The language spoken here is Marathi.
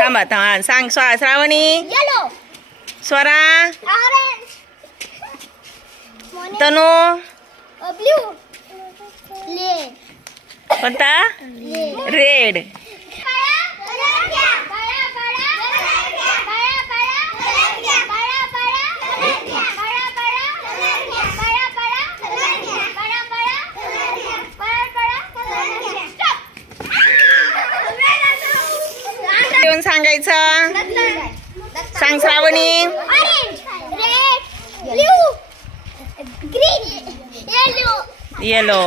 थांबा थांबा सांग Shravani. Yellow. Swara. Orange. Tanu. Blue. ले. कोणता. ले. रेड. येऊन सांगायचं. सांग Shravani. Orange. Red. Blue. Green. Yellow. Yellow.